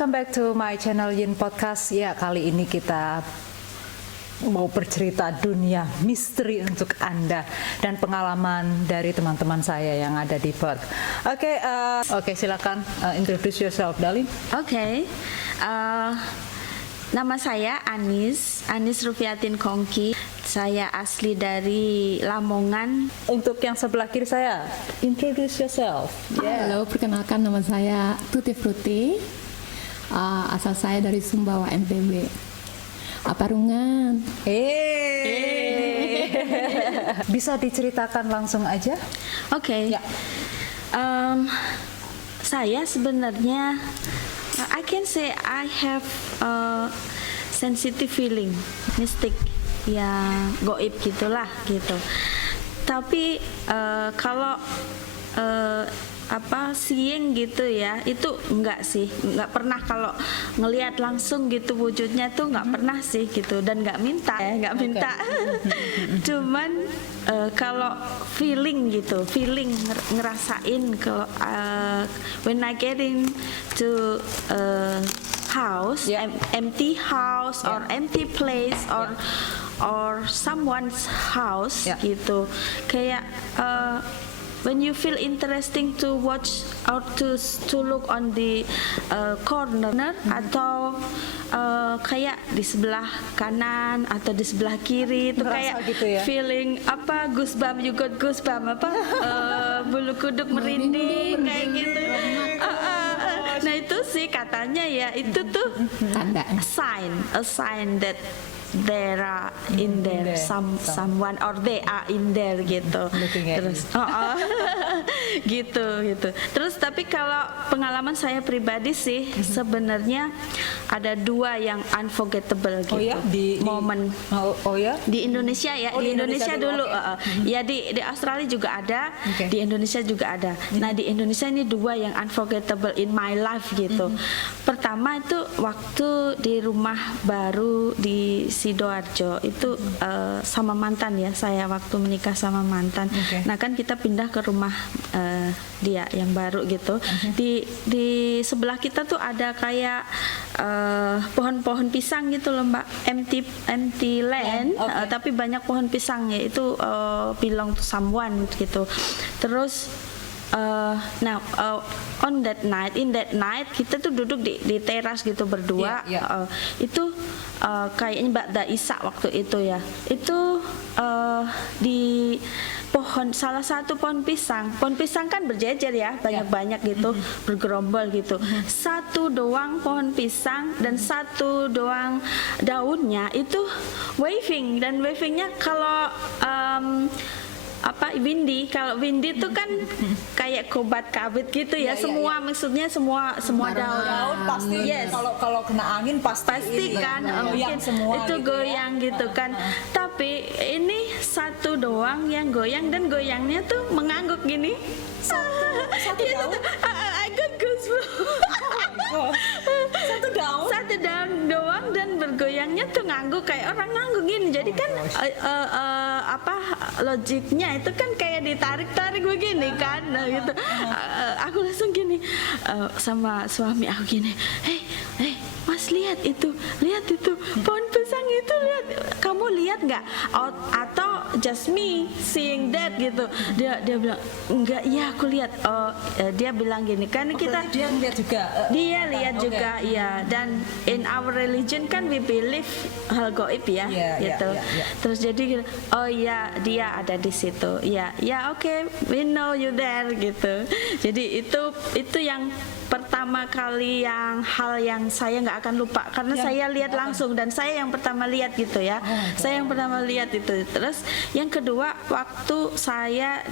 welcome back to my channel Yin Podcast. Ya, kali ini kita mau bercerita dunia misteri untuk Anda dan pengalaman dari teman-teman saya yang ada di Perth. Oke, silakan introduce yourself, darling. Oke. Nama saya Anis Rufiatin Kongki. Saya asli dari Lamongan. Untuk yang sebelah kiri saya, introduce yourself. Halo, perkenalkan nama saya Tuti Fruti. Asal saya dari Sumbawa, NTB. Parungan. Bisa diceritakan langsung aja? Oke. Ya. Saya sebenarnya I can say I have a sensitive feeling, mystic, ya goib gitulah gitu. Tapi kalau seeing gitu ya, itu enggak sih, enggak pernah. Kalau ngelihat langsung gitu wujudnya tuh enggak pernah sih gitu, dan enggak minta. Cuman kalau feeling gitu, ngerasain kalau when I get into house, empty house or empty place or someone's house gitu, kayak when you feel interesting to watch or to look on the corner atau kayak di sebelah kanan atau di sebelah kiri itu kayak gitu ya? feeling goosebump, you got goosebump bulu kuduk merinding kayak gitu. Nah itu sih katanya ya, itu tuh Tanda. a sign that there are in there someone or they are in there gitu. Terus gitu. Terus tapi kalau pengalaman saya pribadi sih sebenarnya ada dua yang unforgettable gitu. Momen. Di Indonesia ya, di Indonesia dulu. Ya di Australia juga ada, di Indonesia juga ada. Nah di Indonesia ini dua yang unforgettable in my life gitu. Pertama itu waktu di rumah baru di Sidoarjo itu sama mantan ya, saya waktu menikah sama mantan. Nah kan kita pindah ke rumah dia yang baru gitu. Di sebelah kita tuh ada kayak pohon-pohon pisang gitu loh Mbak, empty land, tapi banyak pohon pisangnya itu belong to someone gitu. Terus in that night kita tuh duduk di teras gitu berdua. Itu kayaknya Mbak Daisa waktu itu ya. Itu di salah satu pohon pisang kan berjejer ya, banyak-banyak gitu, bergerombol gitu. Satu doang pohon pisang dan satu doang daunnya itu waving, dan wavingnya kalau windy, kalau windy itu kan kayak kobat kabut gitu ya, maksudnya semua daun pasti. Kalau kena angin pasti kan goyang semua itu gitu goyang gitu kan. Tapi ini satu doang yang goyang, dan goyangnya tuh mengangguk gini. Satu daun? I got goosebumps. Satu daun doang, dan bergoyangnya tuh ngangguk kayak orang ngangguk gini. Jadi kan logiknya itu kan kayak ditarik-tarik begini kan, gitu. Aku langsung gini sama suami aku gini, hey Mas, lihat itu pohon pisang itu, lihat, kamu lihat nggak? Atau just me seeing that gitu. Dia bilang enggak, iya aku lihat. Dia bilang gini kan, kita dia lihat juga. Dia lihat juga, ya. Dan in our religion kan we believe hal gaib ya, gitu. Terus jadi oh iya, dia ada di situ. Ya oke, we know you there gitu. Jadi itu yang pertama kali hal yang saya nggak akan lupa, karena saya lihat langsung, dan saya yang pertama lihat gitu ya. Saya yang pertama lihat itu. Terus yang kedua, waktu saya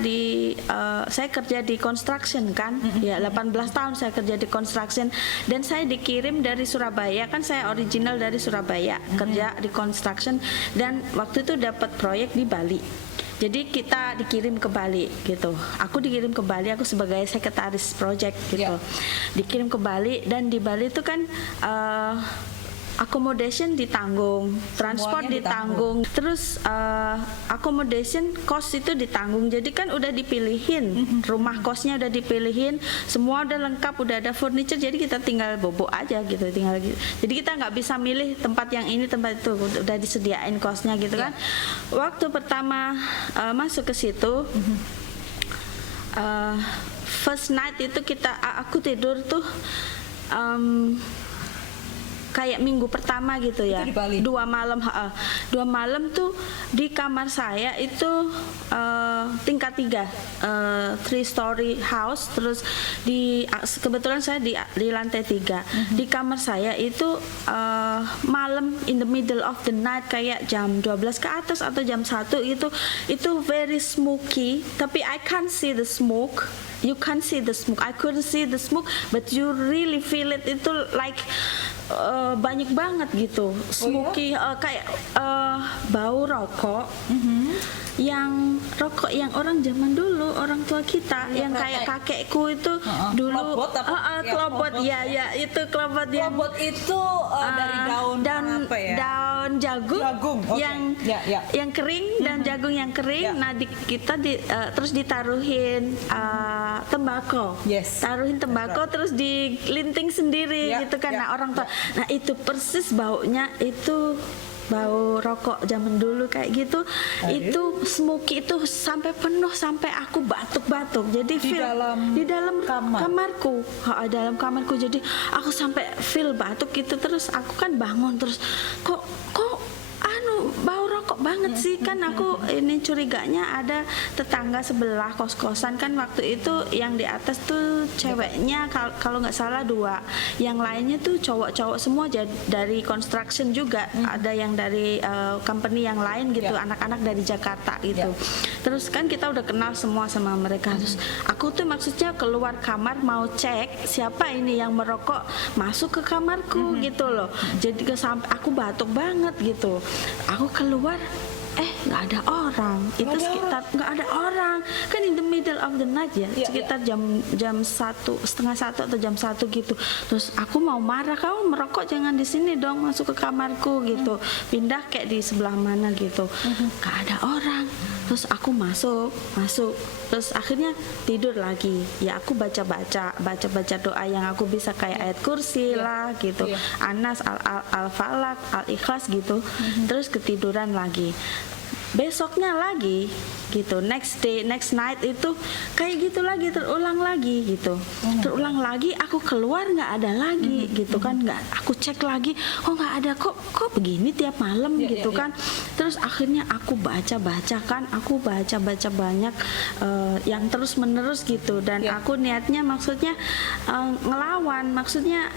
kerja di construction kan, ya 18 tahun saya kerja di construction, dan saya dikirim dari Surabaya, kan saya original dari Surabaya, kerja di construction, dan waktu itu dapat proyek di Bali. Jadi kita dikirim ke Bali gitu. Aku dikirim ke Bali, aku sebagai sekretaris project gitu. Dikirim ke Bali, dan di Bali itu kan accommodation ditanggung, transport Semuanya ditanggung, terus accommodation cost itu ditanggung. Jadi kan udah dipilihin, rumah kosnya udah dipilihin, semua udah lengkap, udah ada furniture. Jadi kita tinggal bobo aja gitu, tinggal gitu. Jadi kita nggak bisa milih tempat yang ini, tempat itu, udah disediain kosnya gitu kan. Waktu pertama masuk ke situ, first night itu aku tidur tuh kayak minggu pertama gitu ya. Itu di Bali? 2 malam, 2 malam tuh di kamar saya itu tingkat 3, 3-story house. Terus kebetulan saya di lantai 3. Di kamar saya itu malam in the middle of the night kayak jam 12 ke atas atau jam 1 itu very smoky. Tapi I can't see the smoke. You can't see the smoke. I couldn't see the smoke, but you really feel it. Itu like banyak banget gitu, smoky, kayak bau rokok, yang rokok yang orang zaman dulu, orang tua kita, yang kayak kakekku itu dulu, klobot, ya itu klobot yang Klobot itu dari daun apa ya? Daun jagung, okay. yang kering, daun jagung yang kering. Nah terus ditaruhin tembakau, taruhin tembakau, terus dilinting sendiri gitu kan. Nah orang tua, nah itu persis baunya, itu bau rokok zaman dulu kayak gitu. Itu smoky itu sampai penuh, sampai aku batuk-batuk. Jadi di dalam kamarku, dalam kamarku. Jadi aku sampai feel batuk gitu. Terus aku kan bangun, terus kok bau rokok banget sih. Kan aku ini curiganya ada tetangga sebelah kos-kosan kan, waktu itu yang di atas tuh ceweknya kalau nggak salah 2, yang lainnya tuh cowok-cowok semua, dari construction juga, ada yang dari company yang lain gitu, anak-anak dari Jakarta gitu. Terus kan kita udah kenal semua sama mereka. Terus aku tuh maksudnya keluar kamar mau cek siapa ini yang merokok masuk ke kamarku gitu loh. Jadi sampai aku batuk banget gitu. Aku keluar, nggak ada orang. Itu sekitar nggak ada orang. Kan in the middle of the night ya, sekitar jam 1, setengah 1 atau jam 1 gitu. Terus aku mau marah, kamu merokok jangan di sini dong, masuk ke kamarku gitu. Pindah kayak di sebelah mana gitu. Nggak ada orang. Terus aku masuk. Terus akhirnya tidur lagi. Ya aku baca doa yang aku bisa, kayak ayat kursi lah gitu. Anas, Al-Falaq, Al-Ikhlas gitu. Terus ketiduran lagi. Besoknya lagi gitu, next night itu kayak gitu lagi, terulang lagi gitu. Terulang lagi, aku keluar nggak ada lagi gitu kan. Nggak, aku cek lagi, nggak ada, kok begini tiap malam gitu kan. Terus akhirnya aku baca banyak, yang terus menerus gitu. Dan aku niatnya maksudnya ngelawan, maksudnya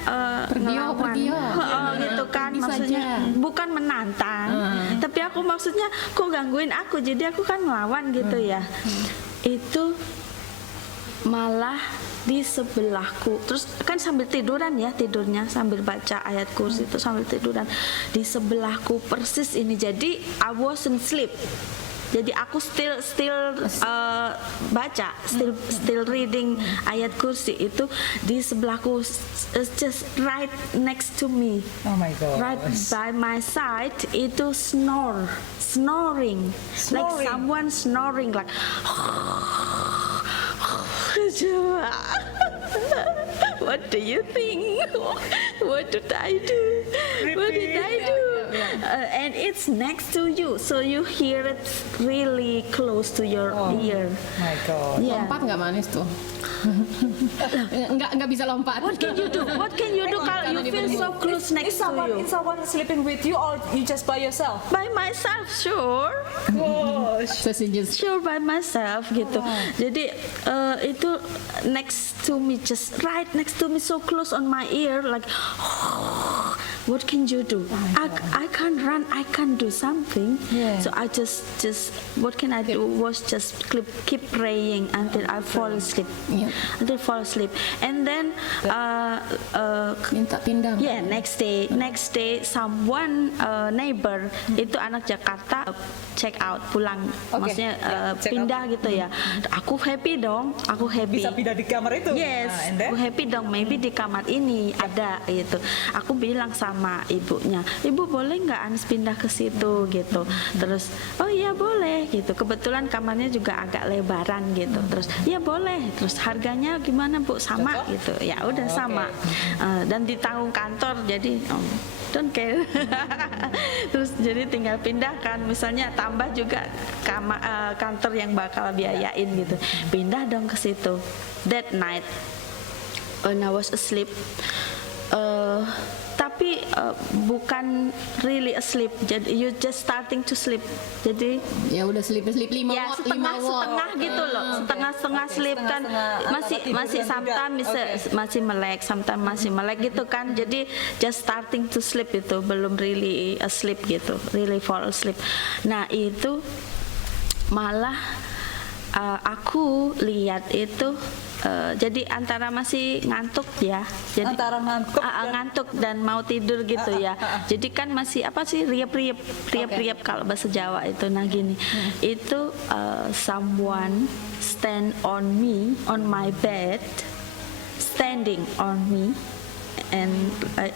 ngelawan gitu kan, maksudnya bukan menantang, tapi aku maksudnya kok gangguin aku, jadi aku kan ngelawan gitu ya. Itu malah di sebelahku, terus kan sambil tiduran ya, tidurnya sambil baca ayat kursi itu sambil tiduran. Di sebelahku persis ini, jadi I wasn't sleep. Jadi aku still baca, still reading ayat kursi itu di sebelahku, just right next to me. Oh my God. Right by my side itu snoring. Like someone snoring, like what do you think? What did I do? What did I do? And it's next to you, so you hear it really close to your ear. My God. Lompat nggak manis tuh? nggak bisa lompat. What can you do? What can you do kalau you feel so close next to you? Is someone sleeping with you or you just by yourself? By myself, sure. Sure by myself gitu. Jadi itu next to me, just right next to me, so close on my ear, like what can you do? I can't run, I can't do something. So I just what can I do was just keep praying until I fall asleep. Until fall asleep. And then minta pindah. Yeah, next day someone neighbor itu anak Jakarta check out, pulang. Maksudnya pindah gitu ya. Aku happy dong, aku happy. Bisa pindah di kamar itu? Yes, aku happy dong, maybe di kamar ini ada gitu. Aku bilang sama sama ibunya, ibu boleh nggak Anis pindah ke situ gitu. Terus oh iya boleh gitu, kebetulan kamarnya juga agak lebaran gitu. Terus ya boleh, terus harganya gimana Bu, sama gitu, ya udah sama. Dan ditanggung kantor, jadi don't care. Terus jadi tinggal pindahkan, misalnya tambah juga kantor yang bakal biayain gitu, pindah dong ke situ. That night when I was asleep, tapi bukan really asleep, jadi you just starting to sleep, jadi Ya udah sleep 5 ya setengah gitu loh, setengah sleep kan, masih sometimes masih melek, sometimes masih melek gitu kan, jadi just starting to sleep itu, belum really asleep gitu, really fall asleep. Nah itu malah aku lihat itu jadi antara masih ngantuk ya, jadi Antara ngantuk dan mau tidur gitu ya. Jadi kan masih apa sih, riap kalau bahasa Jawa itu. Nah gini, itu someone stand on me, on my bed, standing on me, and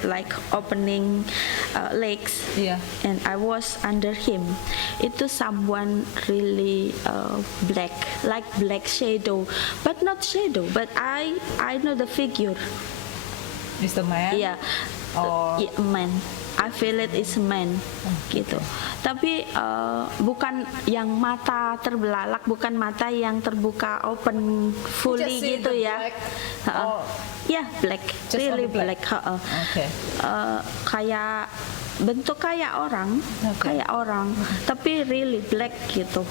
like opening legs, and I was under him. Itu someone really black, like black shadow, but not shadow, but I know the figure. Is the man? Yeah, yeah, man. I feel it is a man, gitu. Tapi bukan yang mata terbelalak, bukan mata yang terbuka open fully gitu ya. Ya, black, really black. Kayak bentuk kayak orang, tapi really black gitu.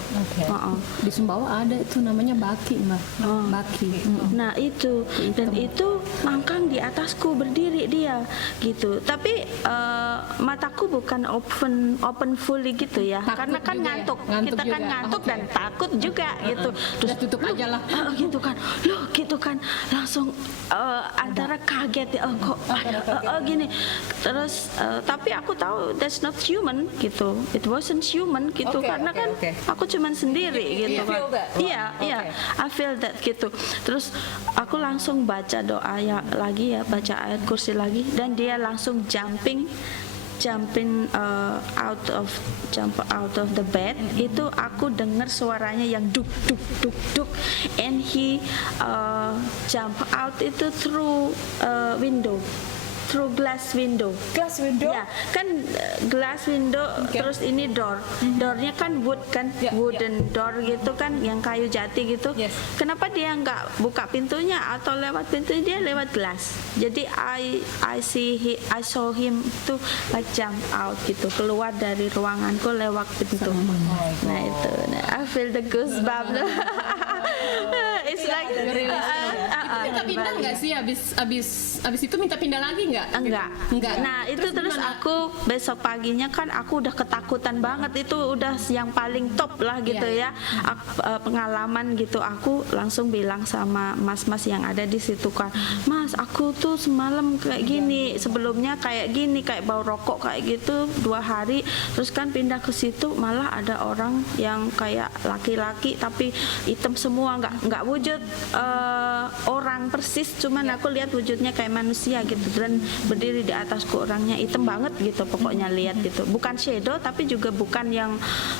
Di Sumbawa ada itu namanya baki, Mbak. Baki. Nah itu, dan itu mangkang di atasku berdiri dia gitu. Tapi mataku bukan open fully gitu ya, Takut karena kan juga ngantuk. ya? Ngantuk Kita kan juga. ngantuk dan takut juga gitu. Terus tutup aja lah. Gitu kan, loh gitu kan, langsung antara kaget ya, kok gini. Terus tapi aku tahu that's not human gitu, it wasn't human gitu, karena kan aku cuman sendiri gitu kan. Iya, I feel that gitu. Terus aku langsung baca doa ya lagi ya, baca ayat kursi lagi, dan dia langsung jumping jump out of the bed. Itu aku dengar suaranya yang duk duk duk duk, and he jump out itu through window, through glass window. Ya kan, glass window. Terus ini doornya kan wood kan, wooden door gitu kan, yang kayu jati gitu. Kenapa dia nggak buka pintunya atau lewat pintu, dia lewat glass. Jadi I saw him tuh like jump out gitu, keluar dari ruanganku lewat pintu. Nah itu, I feel the goosebumps. It's like Minta pindah nggak sih abis itu minta pindah lagi nggak? Enggak. Nah itu terus aku besok paginya kan aku udah ketakutan banget, itu udah yang paling top lah gitu ya. Pengalaman gitu, aku langsung bilang sama mas-mas yang ada di situ kan, Mas aku tuh semalam kayak gini, sebelumnya kayak gini, kayak bau rokok kayak gitu 2 hari, terus kan pindah ke situ malah ada orang yang kayak laki-laki tapi hitam semua, nggak wujud orang persis, cuman aku lihat wujudnya kayak manusia gitu, dan berdiri di atasku, orangnya hitam banget gitu, pokoknya lihat gitu, bukan shadow tapi juga bukan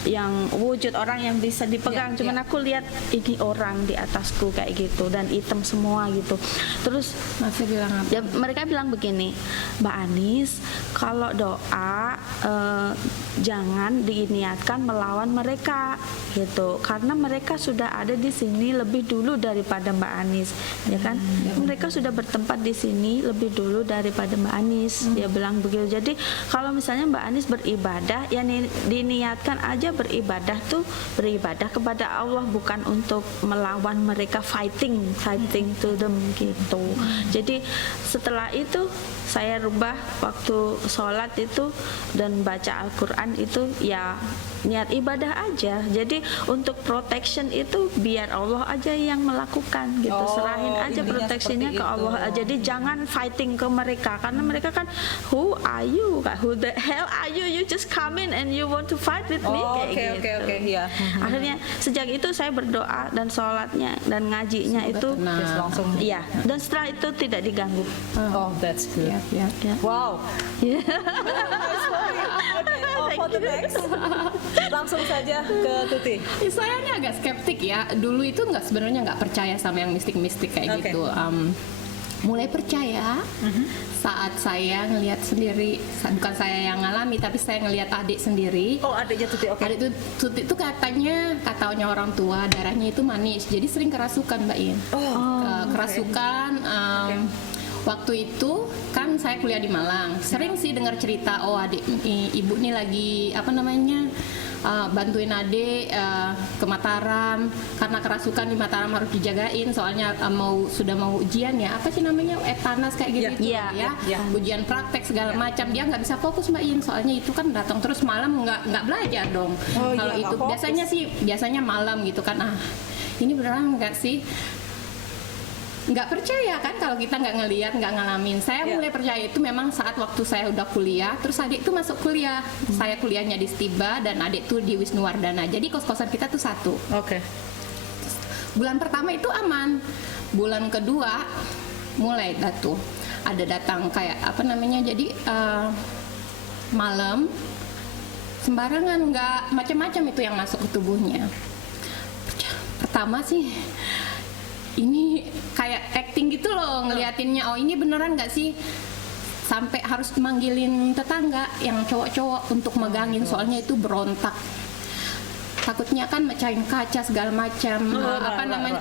yang wujud orang yang bisa dipegang, cuman aku lihat ini orang di atasku kayak gitu dan hitam semua gitu. Terus Masih bilang apa? ya, mereka bilang begini, Mbak Anis, kalau doa jangan diniatkan melawan mereka gitu, karena mereka sudah ada di sini lebih dulu daripada Mbak Anis, ya kan? Mereka sudah bertempat di sini lebih dulu daripada Mbak Anis. Dia bilang begitu. Jadi kalau misalnya Mbak Anis beribadah, ya diniatkan aja beribadah tuh beribadah kepada Allah, bukan untuk melawan mereka, fighting to them gitu. Jadi setelah itu saya rubah waktu sholat itu dan baca Al-Quran itu, ya niat ibadah aja. Jadi untuk protection itu biar Allah aja yang melakukan gitu. Serahin aja intinya proteksinya seperti ke Allah. itu. Jadi jangan fighting ke mereka karena mereka kan who are you? Who the hell are you? You just come in and you want to fight with me kayak gitu. Oke, ya. Akhirnya sejak itu saya berdoa dan sholatnya dan ngajinya itu Terus langsung. iya, dan setelah itu tidak diganggu. Oh, that's good. Ya. Ya. Wow. Ya. Okay, for the next. Langsung saja ke Tuti. Saya ini agak skeptik ya. Dulu itu sebenarnya nggak percaya sama yang mistik-mistik kayak Oke. gitu. Mulai percaya saat saya ngelihat sendiri, bukan saya yang ngalami tapi saya ngelihat adik sendiri. Oh, adiknya Tuti. Oke. Adik Tuti itu katanya orang tua darahnya itu manis, jadi sering kerasukan Mbak In. Kerasukan. Waktu itu kan saya kuliah di Malang, sering sih dengar cerita ibu nih lagi bantuin adik ke Mataram karena kerasukan di Mataram harus dijagain soalnya sudah mau ujian ya, apa sih namanya, etanas kayak gitu Iya. ujian praktek segala macam, dia nggak bisa fokus Mbak In, soalnya itu kan datang terus malam nggak belajar dong. Kalau itu biasanya malam gitu kan. Ini beneran nggak sih? Nggak percaya kan kalau kita nggak ngelihat, nggak ngalamin. Saya mulai percaya itu memang saat waktu saya udah kuliah, terus adik tuh masuk kuliah. Saya kuliahnya di Stiba dan adik tuh di Wisnuwardana. Jadi kos-kosan kita tuh satu. Oke. Bulan pertama itu aman. Bulan kedua mulai ada datang kayak jadi malam sembarangan, nggak macam-macam itu yang masuk ke tubuhnya. Pertama sih ini kayak acting gitu loh ngeliatinnya, ini beneran nggak sih, sampai harus manggilin tetangga yang cowok-cowok untuk megangin soalnya itu berontak, takutnya kan mecahin kaca segala macam.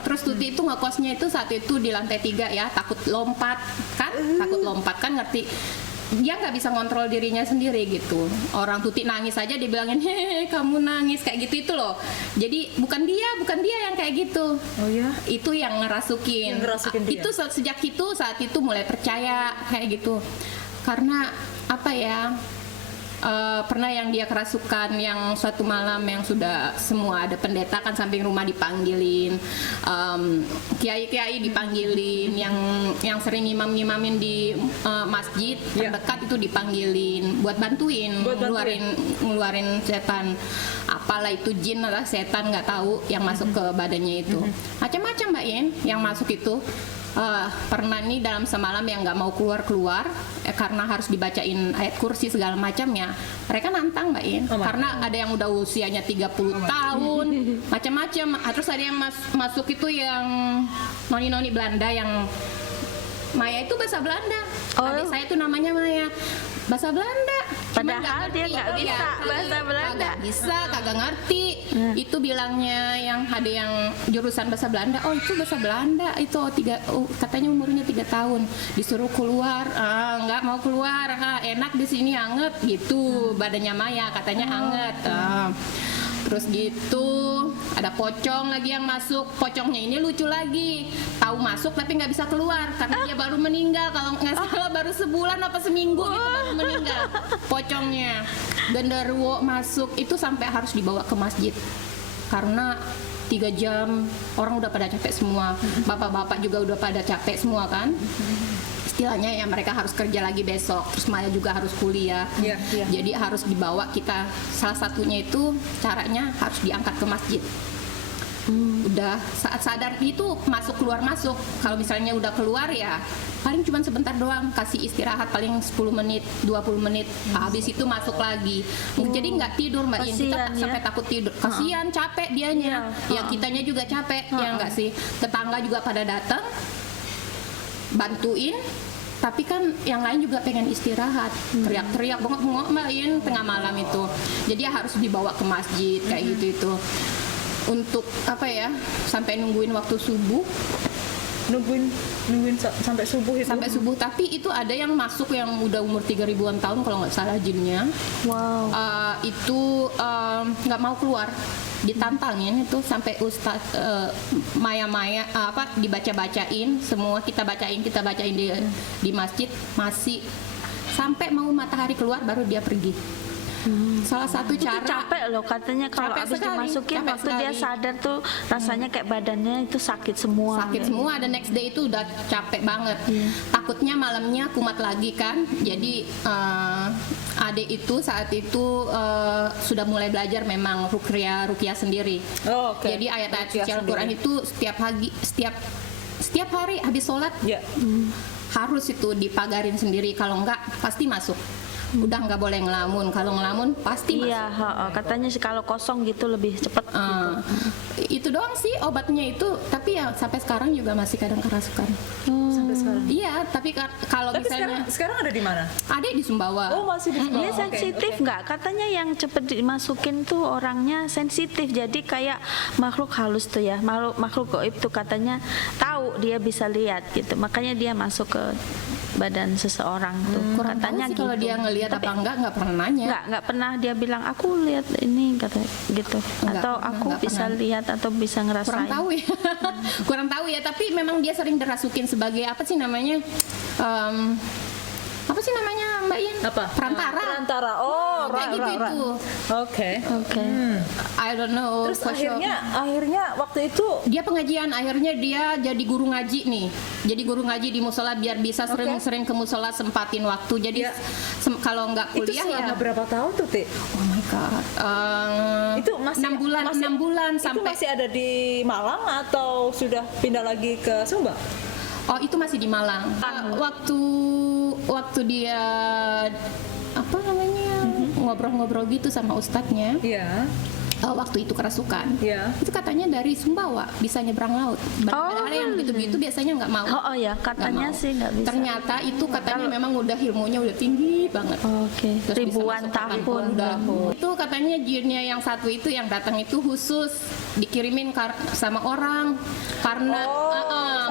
Terus Tuti itu ngekosnya itu saat itu di lantai 3 ya, takut lompat kan ngerti. Dia nggak bisa ngontrol dirinya sendiri gitu. Orang Tuti nangis aja dibilangin hehe kamu nangis kayak gitu itu loh. Jadi bukan dia yang kayak gitu. Oh ya? Itu yang ngerasukin. Dia. Itu saat itu mulai percaya kayak gitu. Karena pernah yang dia kerasukan yang suatu malam yang sudah semua ada pendeta kan samping rumah dipanggilin, kiai-kiai dipanggilin, yang sering ngimamin di masjid terdekat itu dipanggilin buat bantuin ngeluarin setan, apalah itu jin atau setan nggak tahu yang masuk ke badannya itu. Macam-macam Mbak In yang masuk itu. Pernah nih dalam semalam yang nggak mau keluar karena harus dibacain ayat kursi segala macamnya, mereka nantang Mbak In karena ada yang udah usianya 30 tahun macam-macam. Terus ada yang masuk itu yang noni-noni Belanda yang Maya itu bahasa Belanda. Adik saya itu namanya Maya, bahasa Belanda. Padahal dia nggak bisa bahasa Belanda. Kagak ngerti. Itu bilangnya yang ada yang jurusan bahasa Belanda, itu bahasa Belanda itu katanya umurnya 3 tahun, disuruh keluar, nggak mau keluar, enak di sini anget gitu, badannya Maya katanya anget. Terus gitu ada pocong lagi yang masuk. Pocongnya ini lucu lagi, tahu masuk tapi nggak bisa keluar karena dia baru meninggal, kalau nggak salah baru sebulan apa seminggu gitu baru meninggal pocongnya. Genderuwo masuk itu sampai harus dibawa ke masjid karena 3 jam orang udah pada capek semua, bapak-bapak juga udah pada capek semua kan. Istilahnya ya mereka harus kerja lagi besok, terus Maya juga harus kuliah. Jadi harus dibawa kita, salah satunya itu caranya harus diangkat ke masjid. Udah saat sadar itu masuk keluar masuk. Kalau misalnya udah keluar ya paling cuma sebentar doang, kasih istirahat paling 10 menit 20 menit, habis itu masuk lagi. Jadi nggak tidur Mbak In, kita sampai takut tidur, kasihan capek dianya, ya kitanya juga capek, ya nggak sih. Tetangga juga pada datang bantuin, tapi kan yang lain juga pengen istirahat, teriak-teriak bengok-bengok Mbak In tengah malam itu. Jadi harus dibawa ke masjid kayak gitu itu. Untuk sampai nungguin waktu subuh, nungguin sampai subuh itu. Sampai subuh, tapi itu ada yang masuk yang udah umur 3000-an tahun kalau nggak salah jinnya. Wow. Itu nggak mau keluar, ditantangin itu sampai Ustadz Maya dibaca-bacain semua, kita bacain di masjid, masih sampai mau matahari keluar baru dia pergi. Salah satu Itu cara. capek loh katanya kalau Capek habis sekali, dimasukin capek waktu dia sekali. sadar tuh rasanya kayak badannya itu sakit semua. Sakit semua, ada next day itu udah capek banget. Takutnya malamnya kumat lagi kan. Jadi adik itu saat itu sudah mulai belajar memang ruqyah sendiri. Oh, oke. Jadi ayat-ayat Ruqyah suci Al-Quran sendiri. itu setiap hari habis sholat Ya. harus itu dipagarin sendiri, kalau enggak pasti masuk. Udah nggak boleh ngelamun, kalau ngelamun pasti masuk. Iya, katanya sih kalau kosong gitu lebih cepet. Itu doang sih obatnya itu, tapi ya sampai sekarang juga masih kadang kerasukan. Sampai sekarang. Iya, tapi kalau Tapi misalnya sekarang ada di mana? ada di Sumbawa. Oh, masih di Dia Sumbawa. Oke, sensitif oke. nggak? Katanya yang cepet dimasukin tuh orangnya sensitif. Jadi kayak makhluk halus tuh ya, makhluk gaib tuh katanya tahu, dia bisa lihat gitu. Makanya dia masuk ke badan seseorang tuh. Kurang Katanya tahu sih kalau gitu. dia ngelihat Tapi apa enggak pernah nanya. nggak pernah dia bilang aku lihat ini kata gitu. Enggak Atau pernah, aku enggak bisa pernah. lihat atau bisa ngerasain. Kurang tahu ya. Kurang tahu ya, tapi memang dia sering dirasukin sebagai apa sih namanya? Apa sih namanya Mbak Yin? Apa? Perantara. Perantara. Oh, Kayak gitu itu. Oke. Oke. I don't know. Terus for sure. akhirnya waktu itu Dia pengajian, akhirnya dia jadi guru ngaji nih. Jadi guru ngaji di musola biar bisa sering-sering ke musola, sempatin waktu. Jadi Ya. kalau nggak itu kuliah selama ya. berapa tahun tuh, Ti? Oh my god. Itu masih 6 bulan, 6 bulan itu sampai. masih ada di Malang atau sudah pindah lagi ke Sumba? Oh, itu masih di Malang. Waktu dia apa namanya ngobrol-ngobrol gitu sama ustadznya. Iya. Waktu itu kerasukan. Iya. Itu katanya dari Sumbawa bisa nyebrang laut. Padahal yang gitu-gitu biasanya nggak mau. Oh ya, katanya Nggak mau. sih nggak bisa. Ternyata itu katanya memang udah ilmunya udah tinggi banget. Oke. Terus bisa Ribuan masuk tahun. kapan pun udah. Itu katanya jinnya yang satu itu yang datang itu khusus dikirimin sama orang karena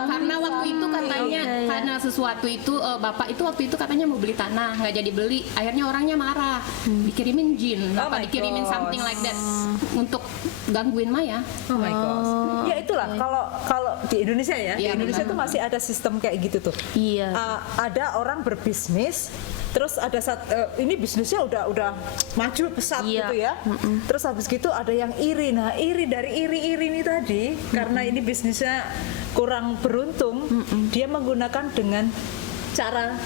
karena waktu itu katanya Iya. karena sesuatu itu bapak itu waktu itu katanya mau beli tanah nggak jadi beli, akhirnya orangnya marah, dikirimin jin, Oh my bapak dikirimin gosh. something like that untuk gangguin Maya. Oh my god. Ya itulah kalau di Indonesia ya, di Iya, Indonesia benar. tuh masih ada sistem kayak gitu tuh. Iya. Ada orang berbisnis, terus ada ini bisnisnya udah maju pesat Iya. gitu ya. Terus habis gitu ada yang iri. Nah, iri dari iri ini tadi karena ini bisnisnya kurang beruntung, dia menggunakan dengan cara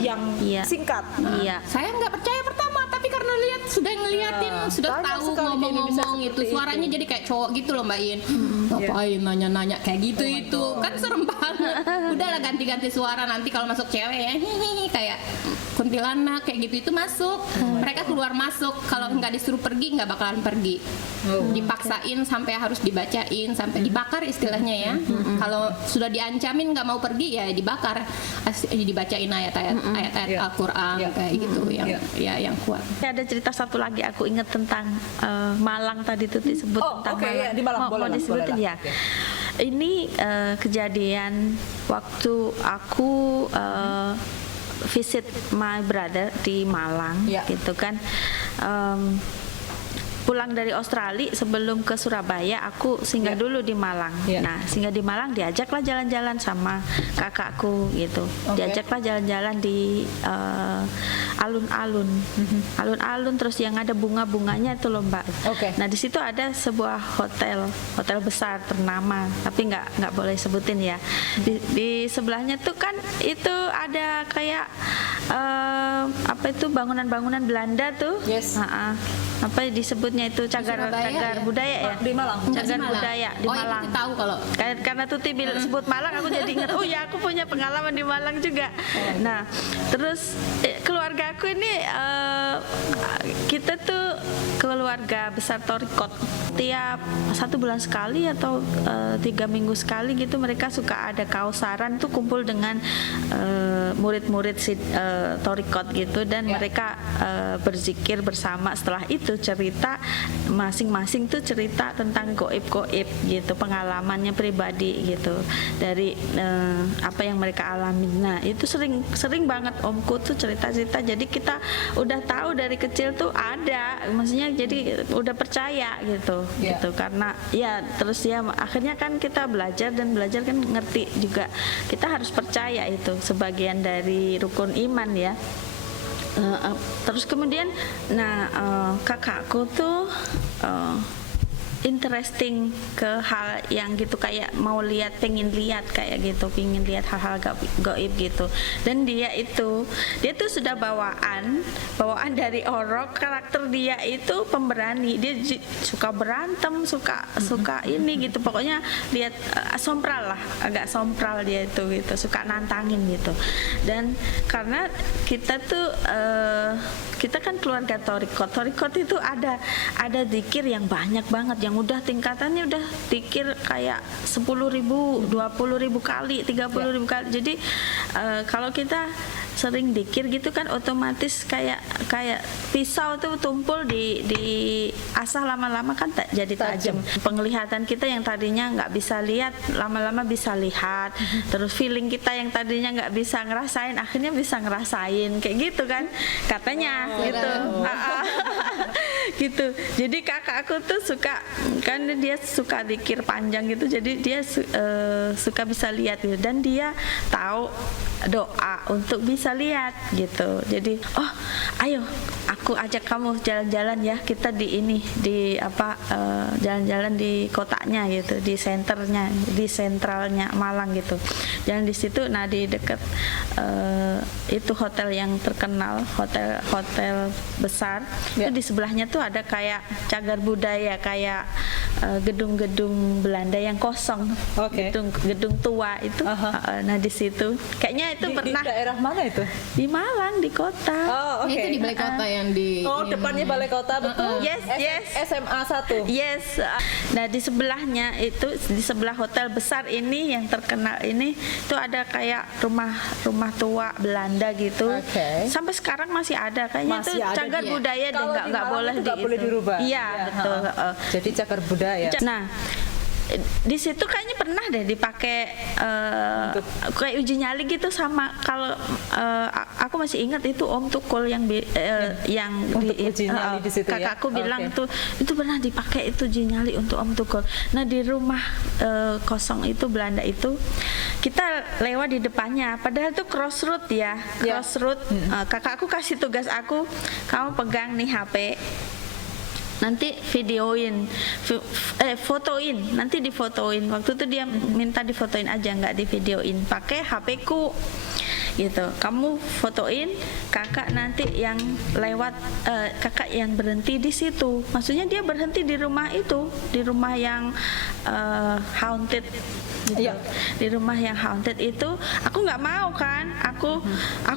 yang Iya. singkat. Iya. Saya nggak percaya pertama, tapi karena sudah ngeliatin, sudah banyak tahu sekali di Indonesia ngomong-ngomong itu, seperti suaranya itu. jadi kayak cowok gitu loh Mbak In. Ngapain nanya-nanya kayak gitu itu, kan serem banget. Udahlah ganti-ganti suara, nanti kalau masuk cewek ya hihihi kayak kuntilanak kayak gitu itu masuk. Mereka keluar masuk, kalau nggak disuruh pergi nggak bakalan pergi. Dipaksain sampai harus dibacain, sampai dibakar istilahnya ya. Kalau sudah diancamin nggak mau pergi ya dibakar, dibacain ayat-ayat Iya. Al-Quran Iya. kayak gitu yang Iya. yang kuat. Ada cerita satu lagi aku ingat tentang Malang tadi tuh disebut Oh, tentang oke, Malang. ya, di Malang, Mau boleh lah, disebutin boleh ya. lah. Oke. Ini kejadian waktu aku visit my brother di Malang, Ya. gitu kan. Pulang dari Australia sebelum ke Surabaya aku singgah Ya. dulu di Malang. Ya. Nah, singgah di Malang diajaklah jalan-jalan sama kakakku gitu. Oke. Diajaklah jalan-jalan di alun-alun. Alun-alun terus yang ada bunga-bunganya itu loh, Mbak. Oke. Nah, di situ ada sebuah hotel besar ternama, tapi nggak boleh sebutin ya. Di sebelahnya tuh kan itu ada kayak apa itu bangunan-bangunan Belanda tuh. Yes. Apa disebutnya itu cagar Surabaya ya? budaya ya? Di Malang. Enggak, Cagar di Malang. budaya di Oh, ya, Malang. Tuti tahu kalau. Karena Tuti sebut Malang, aku jadi ingat. Oh ya, aku punya pengalaman di Malang juga. Nah, terus keluarga aku ini kita tuh keluarga besar Torikot. Tiap 1 bulan sekali atau 3 minggu sekali gitu mereka suka ada kausaran tuh kumpul dengan murid-murid si Torikot gitu dan mereka berzikir bersama. Setelah itu cerita masing-masing tuh cerita tentang goib-goib gitu, pengalamannya pribadi gitu dari apa yang mereka alami. Nah, itu sering banget omku tuh cerita-cerita. Jadi kita udah tahu dari kecil tuh ada, maksudnya jadi udah percaya gitu. Yeah. Gitu karena ya terus ya akhirnya kan kita belajar kan ngerti juga kita harus percaya itu sebagian dari rukun iman ya. Terus kemudian kakakku tuh interesting ke hal yang gitu, kayak mau lihat, pengen lihat kayak gitu, pengen lihat hal-hal gaib gitu. Dan dia tuh sudah bawaan dari Orok. Karakter dia itu pemberani, dia suka berantem, suka ini gitu, pokoknya lihat sompral lah, agak sompral dia itu gitu, suka nantangin gitu. Dan karena kita tuh kita kan keluarga Torikot itu ada zikir yang banyak banget, yang udah tingkatannya udah zikir kayak 10.000, 20.000 kali, 30.000 kali. Jadi kalau kita sering zikir gitu kan otomatis kayak pisau tuh tumpul di asah, lama-lama kan jadi tajam. Penglihatan kita yang tadinya nggak bisa lihat lama-lama bisa lihat. Terus feeling kita yang tadinya nggak bisa ngerasain akhirnya bisa ngerasain, kayak gitu kan katanya gitu. Gitu. Jadi kakakku tuh suka, kan dia suka zikir panjang gitu, jadi dia suka bisa lihat gitu. Dan dia tahu doa untuk bisa lihat gitu. Jadi ayo aku ajak kamu jalan-jalan ya, kita jalan-jalan di kotanya gitu, di sentralnya Malang gitu. Jalan di situ, nah di dekat itu hotel yang terkenal, hotel besar. Itu di sebelahnya tuh ada kayak cagar budaya, kayak gedung-gedung Belanda yang kosong, gedung tua itu. Nah di situ kayaknya itu pernah. Di daerah mana itu? Di Malang, di kota. Itu di balai kota yang di depannya balai kota, betul. Yes. SMA 1. Yes. Nah di sebelahnya itu, di sebelah hotel besar ini yang terkenal ini, itu ada kayak rumah tua Belanda gitu. Sampai sekarang masih ada kayaknya, itu cagar budaya dan nggak boleh dirubah. Iya, betul. Jadi cagar budaya. Nah di situ kayaknya pernah deh dipakai kayak uji nyali gitu, sama kalau aku masih ingat itu Om Tukul yang uji nyali di situ, kakakku bilang tuh itu pernah dipakai itu uji nyali untuk Om Tukul. Nah di rumah kosong itu Belanda itu kita lewat di depannya, padahal itu crossroad ya, crossroad. Kakakku kasih tugas aku, kamu pegang nih HP, nanti videoin, fotoin, nanti difotoin. Waktu itu dia minta difotoin aja, nggak divideoin, pakai HP ku gitu. Kamu fotoin, kakak nanti yang lewat, kakak yang berhenti di situ. Maksudnya dia berhenti di rumah itu, di rumah yang haunted gitu. Di rumah yang haunted itu aku nggak mau kan, aku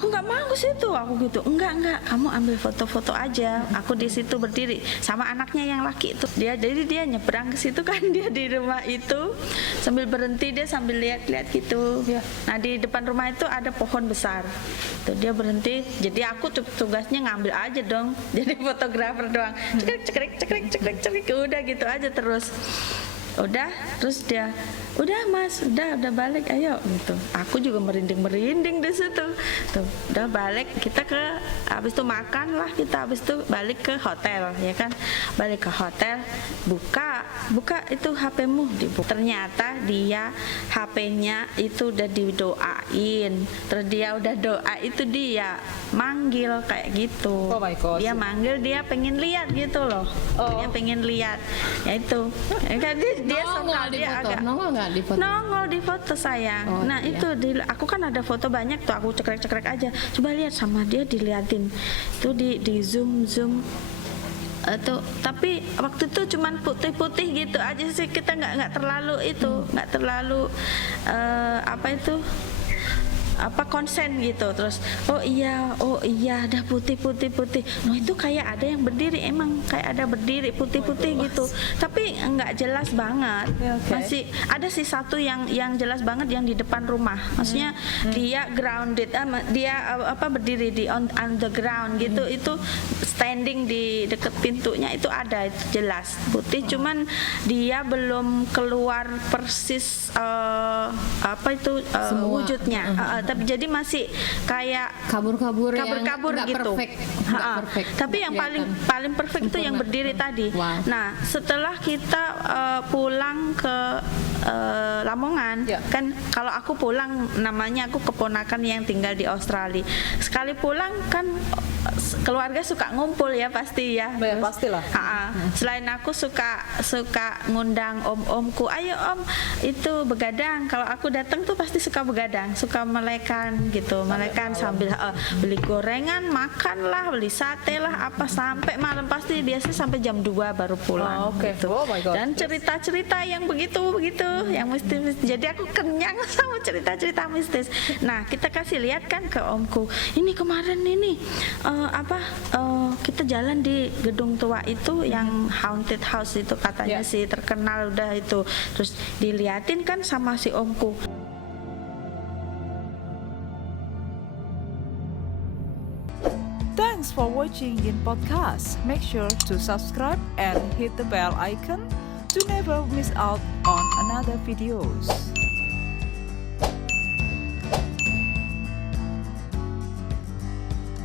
nggak mau ke situ, aku gitu, enggak, kamu ambil foto-foto aja, aku di situ berdiri sama anaknya yang laki itu. Jadi dia nyebrang ke situ kan, dia di rumah itu sambil berhenti, dia sambil lihat-lihat gitu. Nah di depan rumah itu ada pohon besar tuh, dia berhenti, jadi aku tugasnya ngambil aja dong, jadi fotografer doang, cekrek, udah gitu aja terus. Terus dia udah mas, udah balik, ayo gitu. Aku juga merinding di situ. Tuh, udah balik, kita habis itu makan lah, kita habis itu balik ke hotel, ya kan? Balik ke hotel, buka itu HP-mu, dibuka. Ternyata dia HP-nya itu udah didoain. Terus dia udah doa itu dia manggil kayak gitu. Oh my God. Dia manggil, dia pengen lihat gitu loh. Dia pengen lihat. Ya itu. Kan dia nongol di foto sayang. Nah itu aku kan ada foto banyak tuh, aku cekrek aja, coba lihat, sama dia diliatin itu di zoom tuh, tapi waktu itu cuman putih gitu aja sih, kita nggak terlalu itu, nggak terlalu konsen gitu. Terus oh iya dah putih. Nah itu kayak ada yang berdiri, emang kayak ada berdiri putih gitu, tapi nggak jelas banget. Masih ada sih satu yang jelas banget yang di depan rumah, maksudnya dia grounded, dia berdiri di on the ground gitu. Itu standing di deket pintunya itu ada, itu jelas putih, cuman dia belum keluar persis wujudnya. Tapi jadi masih kayak kabur gitu. Tapi yang paling perfect itu yang berdiri tadi. Nah setelah kita pulang ke Lamongan. Ya. Kan kalau aku pulang, namanya aku keponakan yang tinggal di Australia. Sekali pulang kan keluarga suka ngumpul ya pasti ya. Ya, pastilah. Selain aku suka ngundang om-omku, ayo om itu begadang. Kalau aku datang tuh pasti suka begadang, suka melekan gitu, melekan sambil beli gorengan, makan lah, beli sate lah, apa sampai malam, pasti biasanya sampai jam 2 baru pulang. Oke. Gitu. Oh my God. Dan cerita-cerita yang begitu, yang mistis. Jadi aku kenyang sama cerita-cerita mistis. Nah, kita kasih lihat kan ke omku. Ini kemarin ini kita jalan di gedung tua itu yang haunted house itu katanya sih terkenal udah itu. Terus diliatin kan sama si omku. Thanks for watching Yin Podcast. Make sure to subscribe and hit the bell icon to never miss out on another videos.